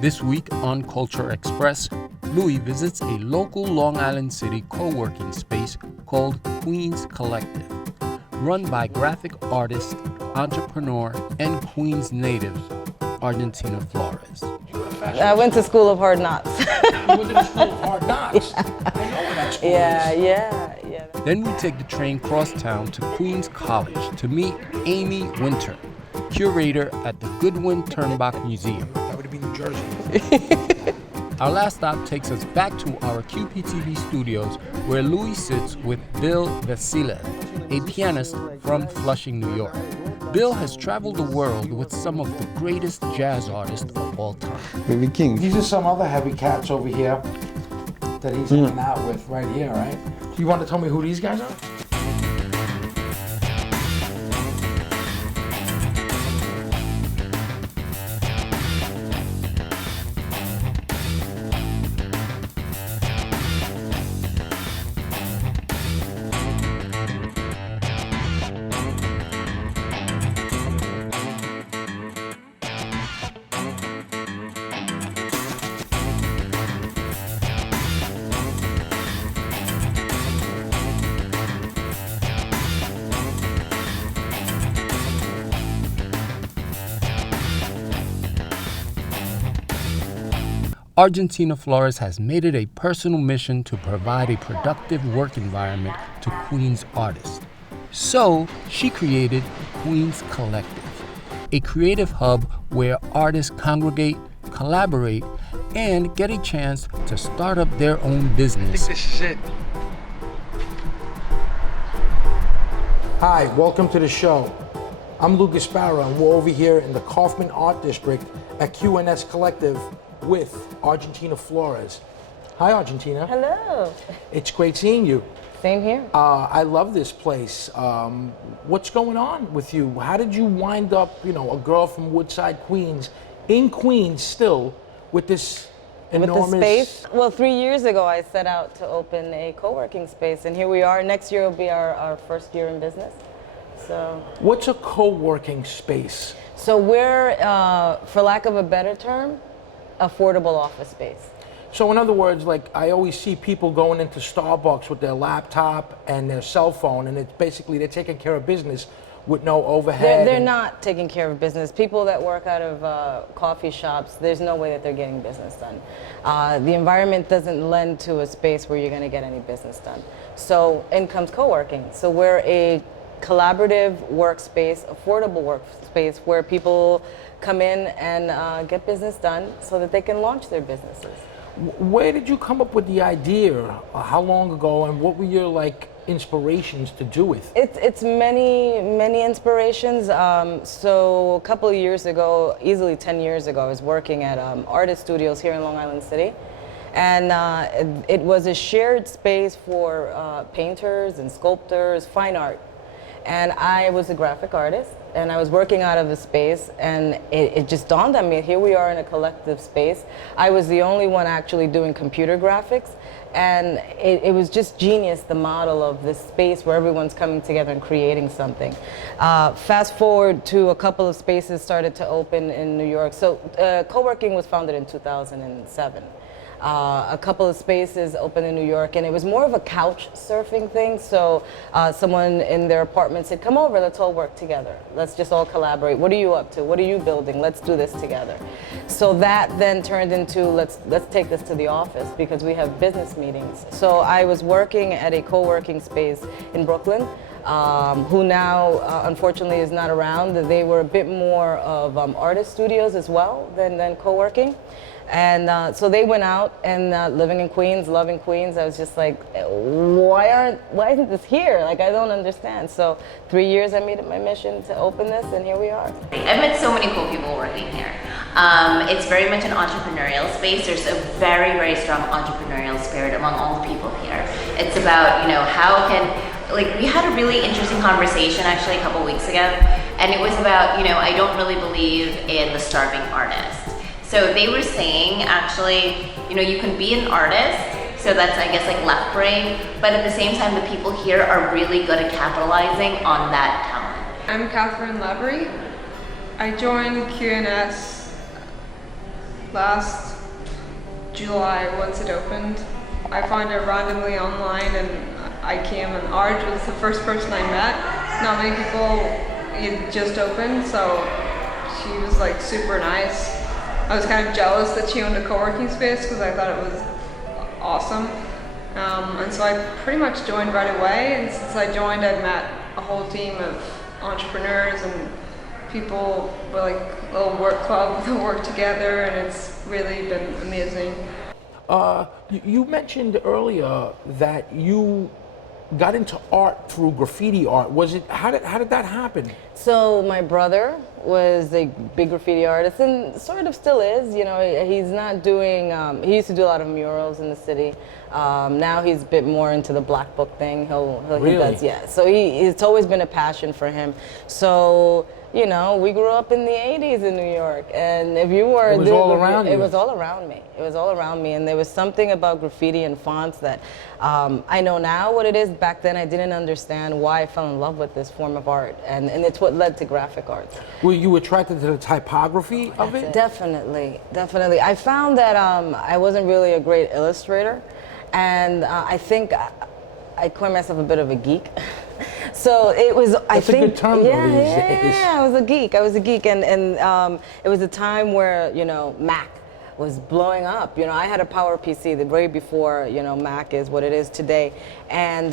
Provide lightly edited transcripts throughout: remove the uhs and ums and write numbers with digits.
This week on Culture Express, Louie visits a local Long Island City co-working space called Queens Collective, run by graphic artist, entrepreneur, and Queens native, Argentina Flores. I went to School of Hard Knocks. You went to the School of Hard Knocks? Yeah. I know where that school is. Yeah. Then we take the train crosstown to Queens College to meet Amy Winter, curator at the Goodwin Turnbach Museum. That would be New Jersey. Our last stop takes us back to our QPTV studios where Louie sits with Bill Vasilev, a pianist from Flushing, New York. Bill has traveled the world with some of the greatest jazz artists of all time. Baby King. These are some other heavy cats over here that he's hanging out with right here, right? Do you want to tell me who these guys are? Argentina Flores has made it a personal mission to provide a productive work environment to Queens artists. So she created Queens Collective, a creative hub where artists congregate, collaborate, and get a chance to start up their own business. I think this is it. Hi, welcome to the show. I'm Louie Gasparro, and we're over here in the Kaufman Art District at QNS Collective with Argentina Flores. Hi, Argentina. Hello. It's great seeing you. Same here. I love this place. What's going on with you? How did you wind up, a girl from Woodside, Queens, in Queens still, with this enormous... With the space? Well, 3 years ago, I set out to open a co-working space, and here we are. Next year will be our first year in business. So. What's a co-working space? So we're, for lack of a better term, affordable office space. So in other words, like I always see people going into Starbucks with their laptop and their cell phone, and it's basically they're taking care of business with no overhead. They're not taking care of business. People that work out of coffee shops, there's no way that they're getting business done. The environment doesn't lend to a space where you're going to get any business done. So in comes co-working. So we're a collaborative workspace, affordable workspace where people come in and get business done so that they can launch their businesses. Where did you come up with the idea? How long ago, and what were your inspirations to do it? It's many inspirations. So a couple of years ago, easily 10 years ago, I was working at artist studios here in Long Island City. And it was a shared space for painters and sculptors, fine art. And I was a graphic artist, and I was working out of the space, and it just dawned on me, here we are in a collective space. I was the only one actually doing computer graphics, and it was just genius, the model of this space where everyone's coming together and creating something. Fast forward to a couple of spaces started to open in New York. So co-working was founded in 2007. A couple of spaces opened in New York, and it was more of a couch surfing thing. So someone in their apartment said, come over, let's all work together. Let's just all collaborate. What are you up to? What are you building? Let's do this together. So that then turned into, let's take this to the office because we have business meetings. So I was working at a co-working space in Brooklyn, who now unfortunately is not around. They were a bit more of artist studios as well than co-working. And so they went out and living in Queens, loving Queens. I was just like, why isn't this here? Like, I don't understand. So 3 years I made it my mission to open this, and here we are. I've met so many cool people working here. It's very much an entrepreneurial space. There's a very, very strong entrepreneurial spirit among all the people here. It's about, how can, we had a really interesting conversation actually a couple weeks ago, and it was about, I don't really believe in the starving artist. So they were saying, actually, you can be an artist, so that's, I guess, left brain, but at the same time, the people here are really good at capitalizing on that talent. I'm Catherine Lavery. I joined QNS last July once it opened. I found it randomly online and I came, and Arj was the first person I met. Not many people, it just opened, so she was like super nice. I was kind of jealous that she owned a co-working space because I thought it was awesome. And so I pretty much joined right away, and since I joined I've met a whole team of entrepreneurs and people with like a little work club that work together, and it's really been amazing. You mentioned earlier that you got into art through graffiti art. Was it, how did that happen? So my brother was a big graffiti artist and sort of still is. You know, he's not doing, he used to do a lot of murals in the city. Now he's a bit more into the black book thing. Really? He does, yeah. So it's always been a passion for him. So, you know, we grew up in the 80s in New York, and if you were it was all around you. It was all around me. It was all around me, and there was something about graffiti and fonts that I know now what it is. Back then I didn't understand why I fell in love with this form of art, and it's what led to graphic arts. Were you attracted to the typography of it? Definitely, definitely. I found that I wasn't really a great illustrator, and I think I call myself a bit of a geek. So it was, I think, a good term yeah, these days. Yeah, I was a geek. And it was a time where, you know, Mac was blowing up. You know, I had a Power PC the way before, you know, Mac is what it is today. And,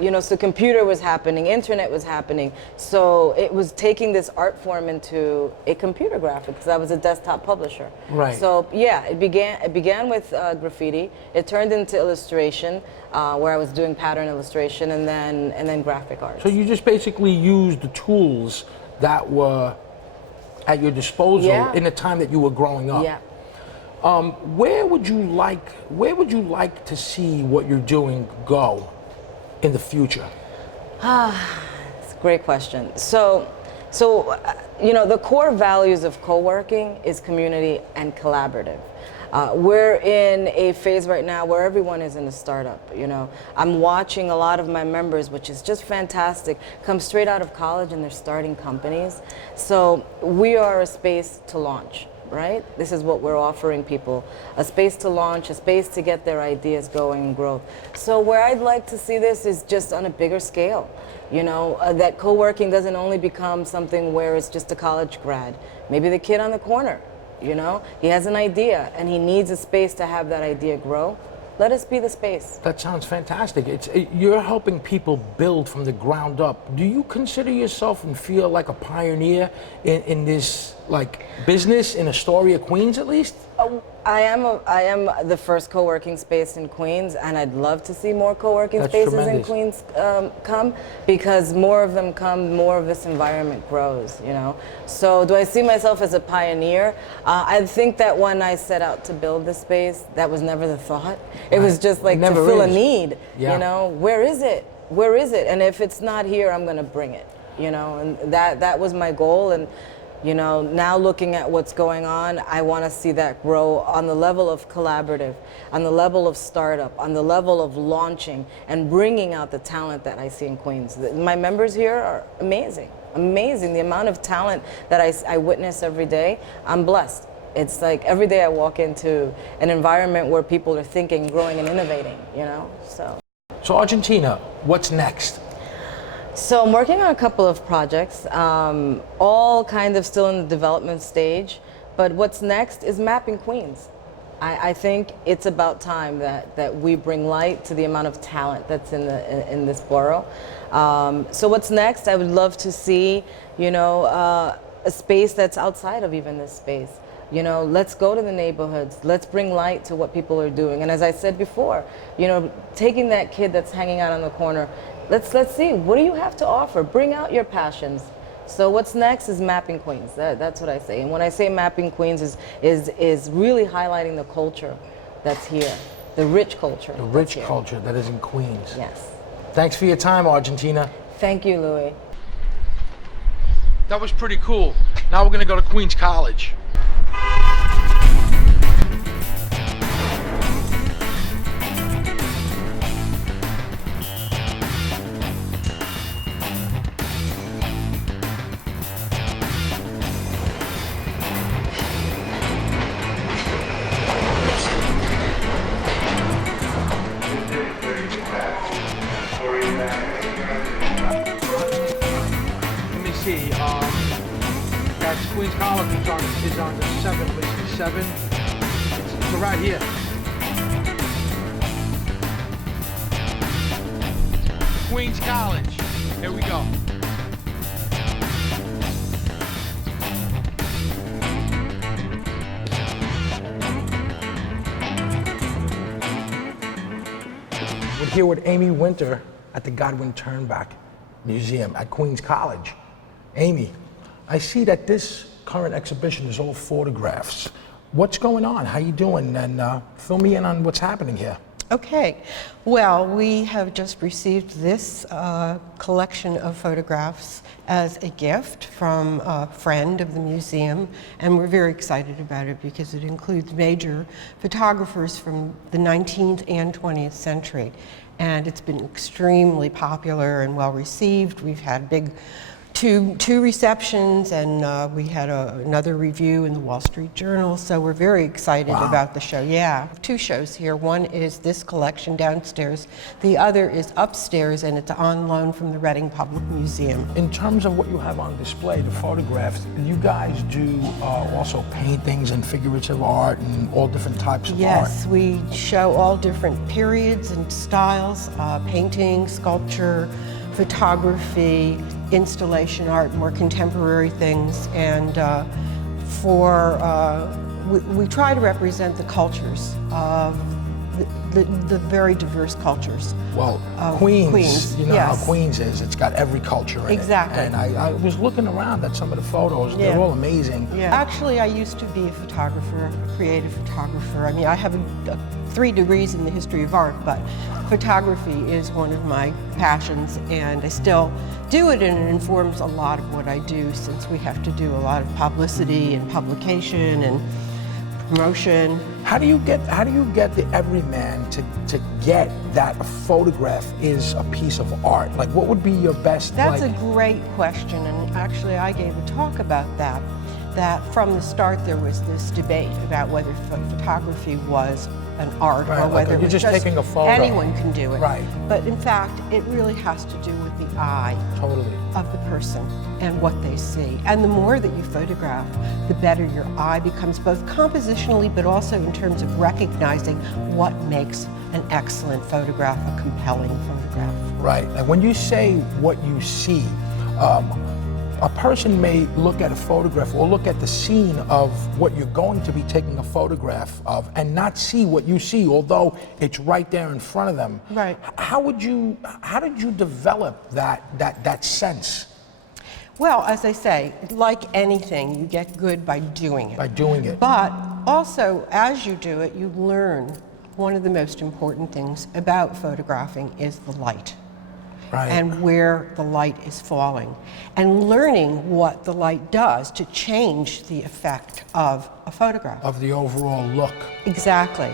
you know, so computer was happening, internet was happening. So it was taking this art form into a computer graphic, because I was a desktop publisher. Right. So yeah, it began with graffiti. It turned into illustration, where I was doing pattern illustration, and then graphic art. So you just basically used the tools that were at your disposal in the time that you were growing up. Yeah. Where would you like to see what you're doing go in the future? It's a great question. So, you know, the core values of co-working is community and collaborative. We're in a phase right now where everyone is in a startup. You know, I'm watching a lot of my members, which is just fantastic, come straight out of college and they're starting companies. So we are a space to launch. Right? This is what we're offering people, a space to launch, a space to get their ideas going and growth. So where I'd like to see this is just on a bigger scale. You know, that co-working doesn't only become something where it's just a college grad. Maybe the kid on the corner, you know, he has an idea and he needs a space to have that idea grow. Let us be the space. That sounds fantastic. You're helping people build from the ground up. Do you consider yourself and feel like a pioneer in this like business in Astoria, Queens, at least? I am the first co-working space in Queens, and I'd love to see more co-working spaces tremendous. in Queens come, because more of them come, more of this environment grows, you know. So do I see myself as a pioneer? I think that when I set out to build this space, that was never the thought. It was just like to fill a need, you know. Where is it? Where is it? And if it's not here, I'm gonna bring it, you know. And that was my goal. And you know, now looking at what's going on, I want to see that grow on the level of collaborative, on the level of startup, on the level of launching and bringing out the talent that I see in Queens. My members here are amazing, amazing. The amount of talent that I witness every day, I'm blessed. It's like every day I walk into an environment where people are thinking, growing, and innovating, you know, so. So Argentina, what's next? So I'm working on a couple of projects, all kind of still in the development stage, but what's next is mapping Queens. I think it's about time that we bring light to the amount of talent that's in this borough. So what's next? I would love to see, you know, a space that's outside of even this space. You know, let's go to the neighborhoods. Let's bring light to what people are doing. And as I said before, you know, taking that kid that's hanging out on the corner, let's see, what do you have to offer? Bring out your passions. So what's next is mapping Queens. That's what I say. And when I say mapping Queens is really highlighting the culture that's here, the rich culture. The rich culture that is in Queens. Yes. Thanks for your time, Argentina. Thank you, Louie. That was pretty cool. Now we're gonna go to Queens College. College is on the 757. So right here. Queens College. Here we go. We're here with Amy Winter at the Godwin Turnback Museum at Queens College. Amy, I see that this current exhibition is all photographs. What's going on? How you doing? And fill me in on what's happening here. Okay, well, we have just received this collection of photographs as a gift from a friend of the museum, and we're very excited about it because it includes major photographers from the 19th and 20th century. And it's been extremely popular and well received. We've had big two receptions, and we had another review in the Wall Street Journal, so we're very excited about the show. Yeah, 2 shows here. One is this collection downstairs. The other is upstairs, and it's on loan from the Reading Public Museum. In terms of what you have on display, the photographs, you guys do also paintings and figurative art and all different types of art. Yes, we show all different periods and styles, painting, sculpture, photography, installation art, more contemporary things, and we try to represent the cultures of the very diverse cultures. Well, of Queens, you know yes. how Queens is, it's got every culture in Exactly. it. And I was looking around at some of the photos, and they're all amazing. Yeah. Actually, I used to be a photographer, a creative photographer. I mean, I have 3 degrees in the history of art, but photography is one of my passions, and I still do it, and it informs a lot of what I do, since we have to do a lot of publicity and publication and promotion. How do you get the everyman to get that a photograph is a piece of art? Like, what would be your best? That's a great question, and actually I gave a talk about that. That from the start there was this debate about whether photography was an art, Right, or like whether you're it was just taking a photo. anyone can do it. Right. But in fact, it really has to do with the eye Totally. of the person and what they see. And the more that you photograph, the better your eye becomes, both compositionally but also in terms of recognizing what makes an excellent photograph, a compelling photograph. Right. Like when you say what you see, a person may look at a photograph or look at the scene of what you're going to be taking a photograph of and not see what you see, although it's right there in front of them. Right. How did you develop that sense? Well, as I say, like anything, you get good by doing it. By doing it. But also, as you do it, you learn one of the most important things about photographing is the light. Right. And where the light is falling, and learning what the light does to change the effect of a photograph. Of the overall look. Exactly.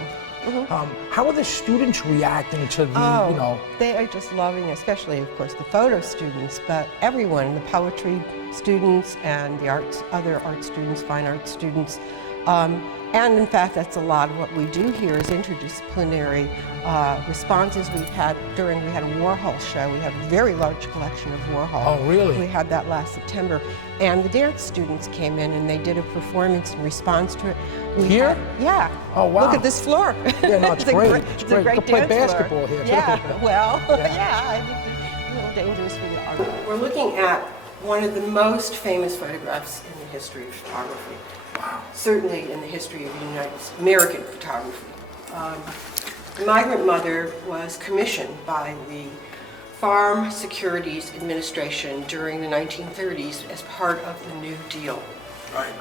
How are the students reacting to the, you know? They are just loving it, especially, of course, the photo students, but everyone, the poetry students and the other art students, fine art students. And in fact, that's a lot of what we do here is interdisciplinary responses. We had a Warhol show. We have a very large collection of Warhol. Oh, really? We had that last September. And the dance students came in and they did a performance in response to it. Here? Yeah. Oh, wow. Look at this floor. Yeah, no, it's great. It's a great You could play dance floor. basketball here, too. Yeah, well, Yeah. I think it's a little dangerous for the art. We're looking at one of the most famous photographs in the history of photography. Wow. Certainly in the history of American photography. The Migrant Mother was commissioned by the Farm Securities Administration during the 1930s as part of the New Deal. Right.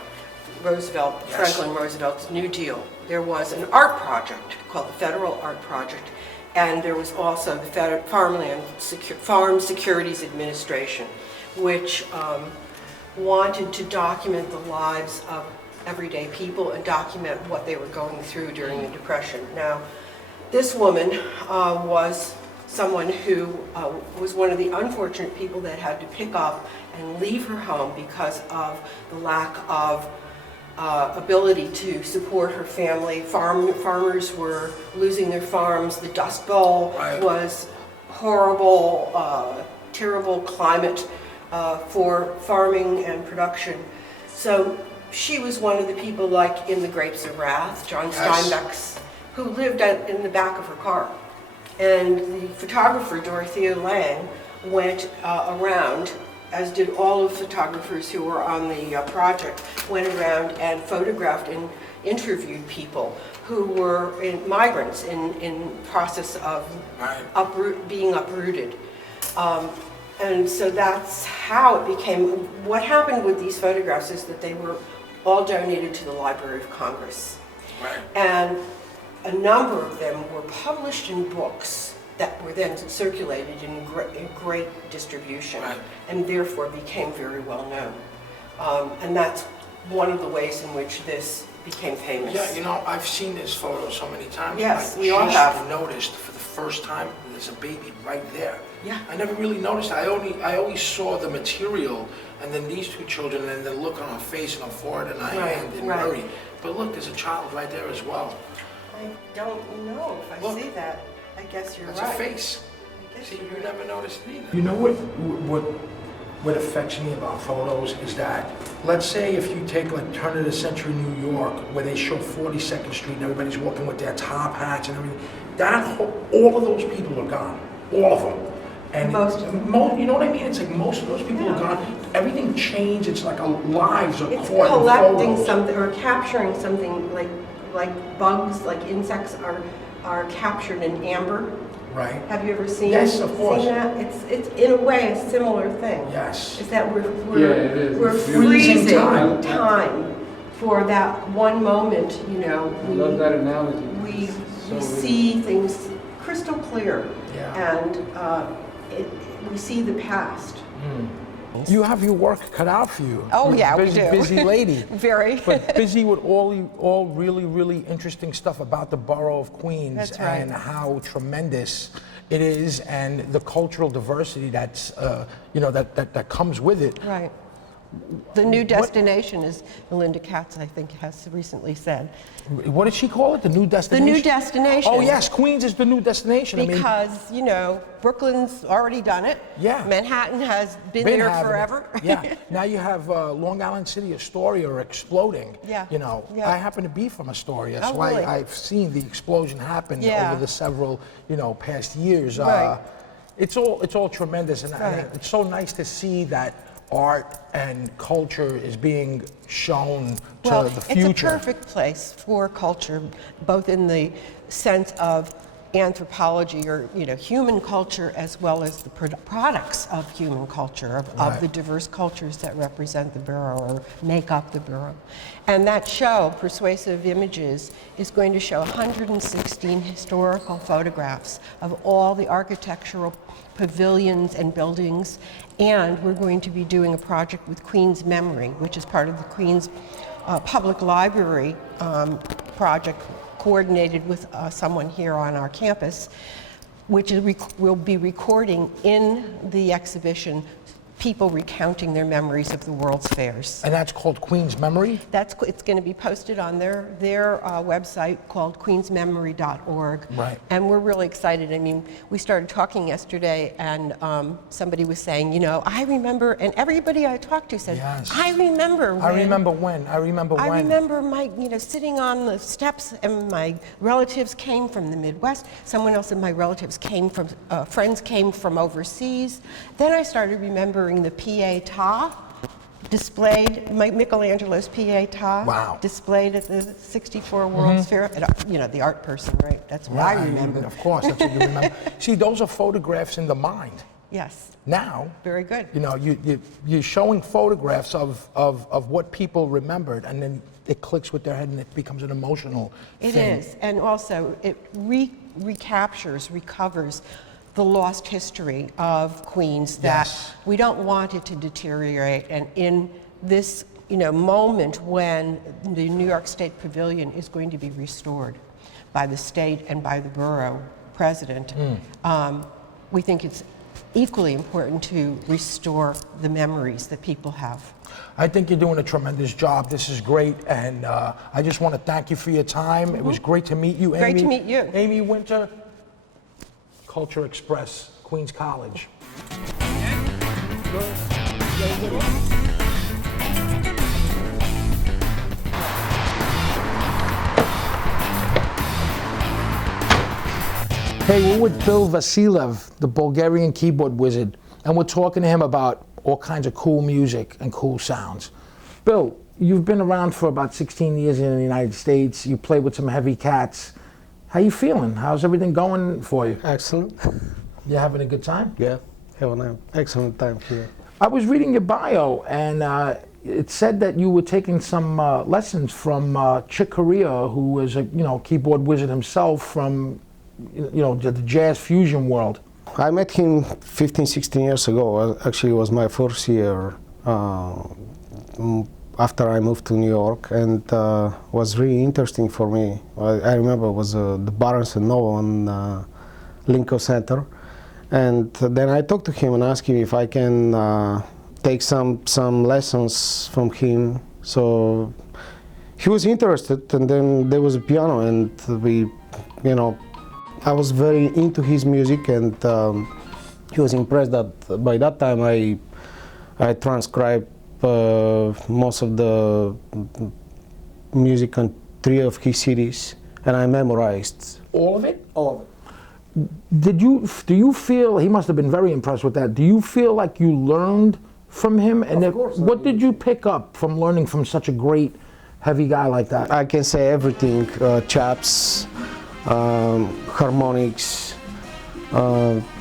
Franklin Roosevelt's New Deal. There was an art project called the Federal Art Project, and there was also the Farm Securities Administration, which wanted to document the lives of everyday people and document what they were going through during the Depression. Now, this woman was someone who was one of the unfortunate people that had to pick up and leave her home because of the lack of ability to support her family. Farmers were losing their farms. The Dust Bowl was horrible, terrible climate for farming and production. So she was one of the people, like in The Grapes of Wrath, John Yes. Steinbeck's, who lived in the back of her car. And the photographer, Dorothea Lange, went around, as did all of the photographers who were on the project, went around and photographed and interviewed people who were migrants in process of being uprooted. And so that's how it became. What happened with these photographs is that they were all donated to the Library of Congress. Right. And a number of them were published in books that were then circulated in great distribution, Right. and therefore became very well known. And that's one of the ways in which this became famous. Yeah, you know, I've seen this photo so many times. Yes, I we all have. just noticed for the first time there's a baby right there. Yeah. I never really noticed. I always saw the material, and then these two children, and the look on her face and her forehead and her Right, hand and right. worry. But look, there's a child right there as well. I don't know if I Look. see that. I guess you're That's right. a face. I guess See, you're you right. never noticed it either. You know what affects me about photos is that, let's say if you take like turn of the century New York, where they show 42nd Street and everybody's walking with their top hats and everything, all of those people are gone, all of them. And Most of them. you know what I mean? It's like most of those people are gone. Everything changed. It's like our lives are It's caught in collecting photos. something or capturing something like bugs, like insects are captured in amber. Right. Have you ever seen? Yes, of course. Seen that? It's in a way a similar thing. Yes. Is that Yeah, it is. we're It's freezing time. time for that one moment. You know, I love that analogy. we So see things crystal clear, Yeah. and we see the past. You have your work cut out for you. Oh, You're a yeah, we busy, do. busy lady. Very. But busy with all really interesting stuff about the borough of Queens. That's right. And how tremendous it is, and the cultural diversity that's that comes with it. Right. The new destination, as Melinda Katz, I think, has recently said. What did she call it? The new destination? The new destination. Oh yes, Queens is the new destination. Because, you know, Brooklyn's already done it. Yeah. Manhattan has been Been there having it. forever. Yeah. Now you have Long Island City, Astoria are exploding. Yeah. You know, Yeah. I happen to be from Astoria, Oh, so really? I've seen the explosion happen Yeah. over the several, past years. Right. It's all tremendous, and Right. it's so nice to see that art and culture is being shown to Well, the future. it's a perfect place for culture, both in the sense of anthropology or human culture, as well as the products of human culture, of Right. the diverse cultures that represent the borough or make up the borough. And that show, Persuasive Images, is going to show 116 historical photographs of all the architectural pavilions and buildings, and we're going to be doing a project with Queen's Memory, which is part of the Queen's Public Library project, coordinated with someone here on our campus, which is we'll be recording in the exhibition people recounting their memories of the World's Fairs. And that's called Queen's Memory? It's going to be posted on their website called queensmemory.org. Right. And we're really excited. I mean, we started talking yesterday, and somebody was saying, I remember, and everybody I talked to said, Yes. I remember when. I remember when. I remember my, sitting on the steps, and my relatives came from the Midwest. Someone else in my relatives came from, friends came from overseas. Then I started remembering the Pietà displayed, Michelangelo's Pietà. Wow. Displayed at the 64 World's Fair. And, the art person, right? That's what I remember. Of course, that's what you remember. See, those are photographs in the mind. Yes, Now, very good. you're showing photographs of what people remembered, and then it clicks with their head and it becomes an emotional It thing. is, and also it recovers the lost history of Queens that Yes. we don't want it to deteriorate. And in this, moment when the New York State Pavilion is going to be restored by the state and by the borough president, we think it's equally important to restore the memories that people have. I think you're doing a tremendous job. This is great, and I just want to thank you for your time. It was great to meet you, Amy. Great to meet you. Amy Winter, Culture Express, Queens College. Hey, we're with Bill Vasilev, the Bulgarian keyboard wizard, and we're talking to him about all kinds of cool music and cool sounds. Bill, you've been around for about 16 years in the United States. You play with some heavy cats. How you feeling? How's everything going for you? Excellent. You having a good time? Yeah, having an excellent time here. I was reading your bio, and it said that you were taking some lessons from Chick Corea, who was a keyboard wizard himself from the jazz fusion world. I met him 15, 16 years ago. Actually, it was my first year after I moved to New York, and was really interesting for me. I remember it was the Barnes & Noble on Lincoln Center, and then I talked to him and asked him if I can take some lessons from him. So he was interested, and then there was a piano, and I was very into his music, and he was impressed that by that time I transcribed most of the music on 3 of his CDs, and I memorized. All of it? All of it. Do you feel, he must have been very impressed with that, do you feel like you learned from him? And Of course. what did you pick up from learning from such a great heavy guy like that? I can say everything, chops, harmonics,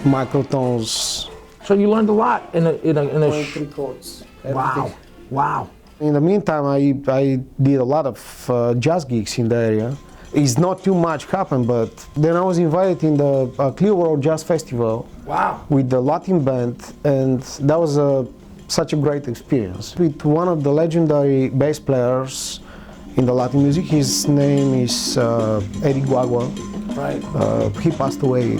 microtones. So you learned a lot in a 23 chords. Everything. Wow. In the meantime, I did a lot of jazz gigs in the area. It's not too much happened, but then I was invited in the Clearwater Jazz Festival. Wow. With the Latin band, and that was such a great experience. With one of the legendary bass players in the Latin music, his name is Eddie Guagua. Right. He passed away,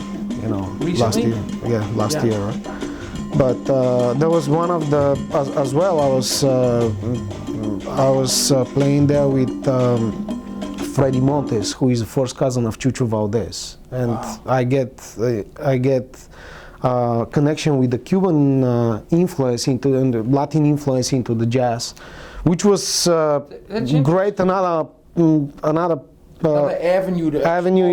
Recently? last year. Yeah, last year. Right? But there was one of the as well. I was playing there with Freddie Montes, who is the first cousin of Chucho Valdez, and wow. I get connection with the Cuban influence and the Latin influence into the jazz, which was great. Another avenue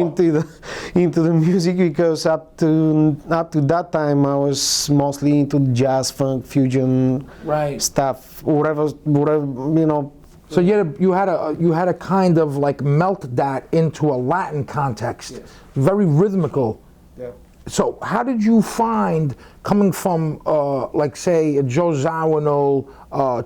into the music, because up to that time I was mostly into jazz, funk, fusion stuff, whatever. So you had a kind of like melt that into a Latin context, yes. Very rhythmical. Yeah. So how did you find, coming from like say a Joe Zawinul,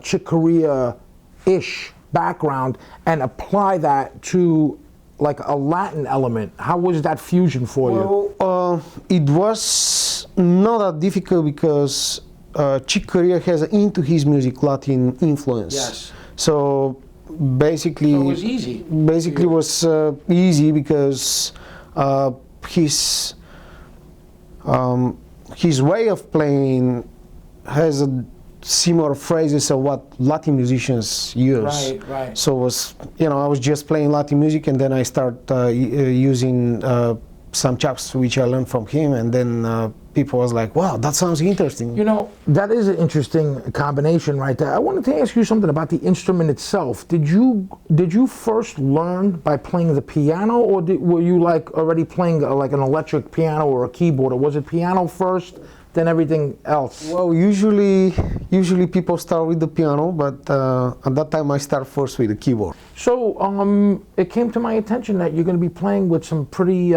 Chick Corea-ish background, and apply that to like a Latin element? How was that fusion for you? Well, it was not that difficult, because Chick Corea has into his music Latin influence. Yes. So basically, it was easy. Basically, was easy because his way of playing has similar phrases of what Latin musicians use. Right. So I was just playing Latin music, and then I start using some chops which I learned from him, and then people was like, wow, that sounds interesting. That is an interesting combination right there. I wanted to ask you something about the instrument itself. Did you first learn by playing the piano, or were you like already playing like an electric piano or a keyboard, or was it piano first, then everything else? Well, usually people start with the piano, but at that time I start first with the keyboard. So it came to my attention that you're going to be playing with some pretty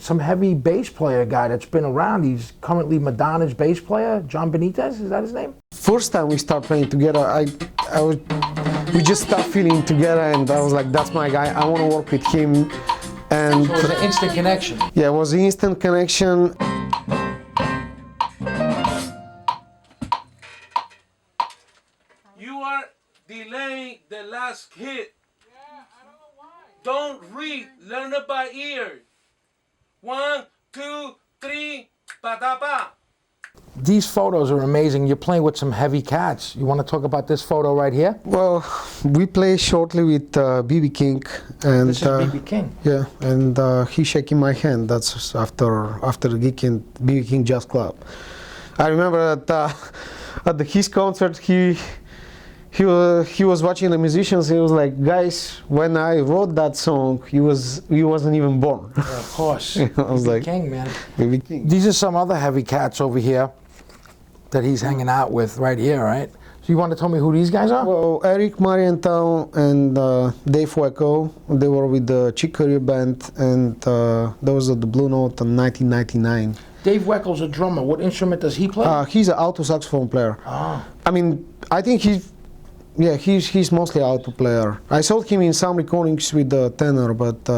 some heavy bass player guy that's been around. He's currently Madonna's bass player, John Benitez, is that his name? First time we start playing together, we just start feeling together, and I was like, that's my guy, I want to work with him. And so it was an instant connection. Yeah, it was an instant connection. You are delaying the last hit. Yeah, I don't know why. Don't read, learn it by ear. 1, 2, 3, pa-da-pa. These photos are amazing. You're playing with some heavy cats. You want to talk about this photo right here? Well, we play shortly with B.B. King. And, this is B.B. King? Yeah, and he's shaking my hand. That's after the gig in B.B. King Jazz Club. I remember at his concert, he he was watching the musicians. He was like, guys, when I wrote that song, he wasn't even born. Yeah, of course. I was like, King, man. BB King. These are some other heavy cats over here that he's hanging out with right here, right? So you want to tell me who these guys are? Well, Eric Marienthal and Dave Wecko, they were with the Chick Corea band, and those are the Blue Note in 1999. Dave Weckel's a drummer. What instrument does he play? He's an alto saxophone player. Ah. I mean, I think he's mostly alto player. I saw him in some recordings with the tenor, but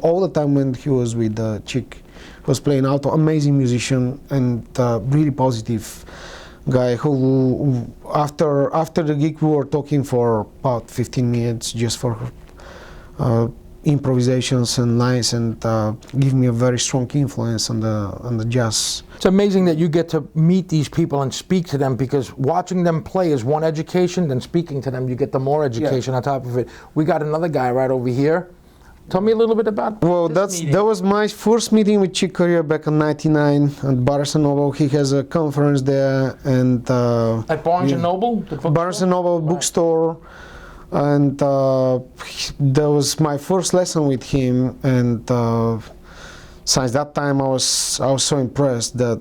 all the time when he was with the Chick, he was playing alto. Amazing musician and really positive guy who after the gig we were talking for about 15 minutes just for improvisations and lines, and give me a very strong influence on the jazz. It's amazing that you get to meet these people and speak to them, because watching them play is one education, then speaking to them you get the more education on top of it. We got another guy right over here. Tell me a little bit about that was my first meeting with Chick Corea back in '99 at Barnes & Noble. He has a conference there, and at Barnes & Noble? Barnes & Noble bookstore. And that was my first lesson with him, and since that time I was so impressed that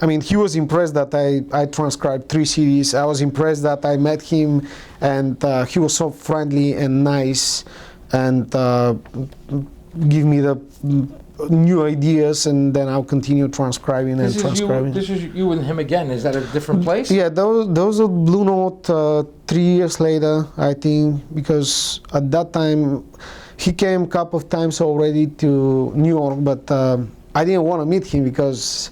I mean he was impressed that I transcribed 3 CDs. I was impressed that I met him, and he was so friendly and nice, and give me the new ideas, and then I'll continue transcribing and transcribing. This is you and him again. Is that a different place? Yeah, those are Blue Note 3 years later, I think, because at that time he came a couple of times already to New York, but I didn't want to meet him because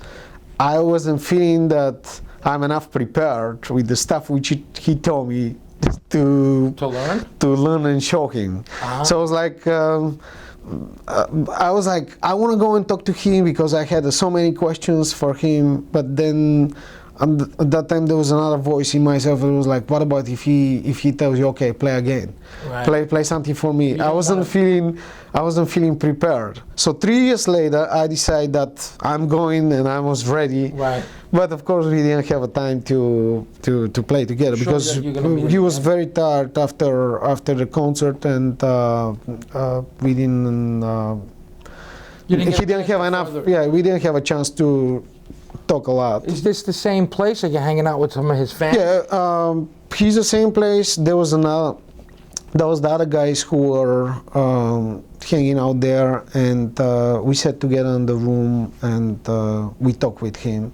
I wasn't feeling that I'm enough prepared with the stuff which he told me to learn and show him. So I was like, I want to go and talk to him because I had so many questions for him, but then at that time there was another voice in myself that was like, what about if he tells you, okay, play again, play something for me. I wasn't feeling prepared. So 3 years later I decided that I'm going, and I was ready. Right. But of course we didn't have a time to play together, because he was very tired after the concert, and we didn't. He didn't have enough. Yeah, we didn't have a chance to talk a lot. Is this the same place? Are you hanging out with some of his fans? Yeah, he's the same place. There was the other guys who were hanging out there, and we sat together in the room, and we talked with him.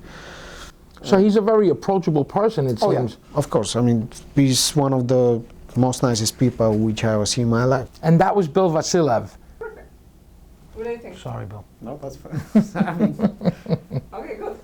So he's a very approachable person, it seems. Yeah, of course. I mean, he's one of the most nicest people which I ever seen in my life. And that was Bill Vasilev. Perfect. What do you think? Sorry, Bill. No, that's fine. Okay, good.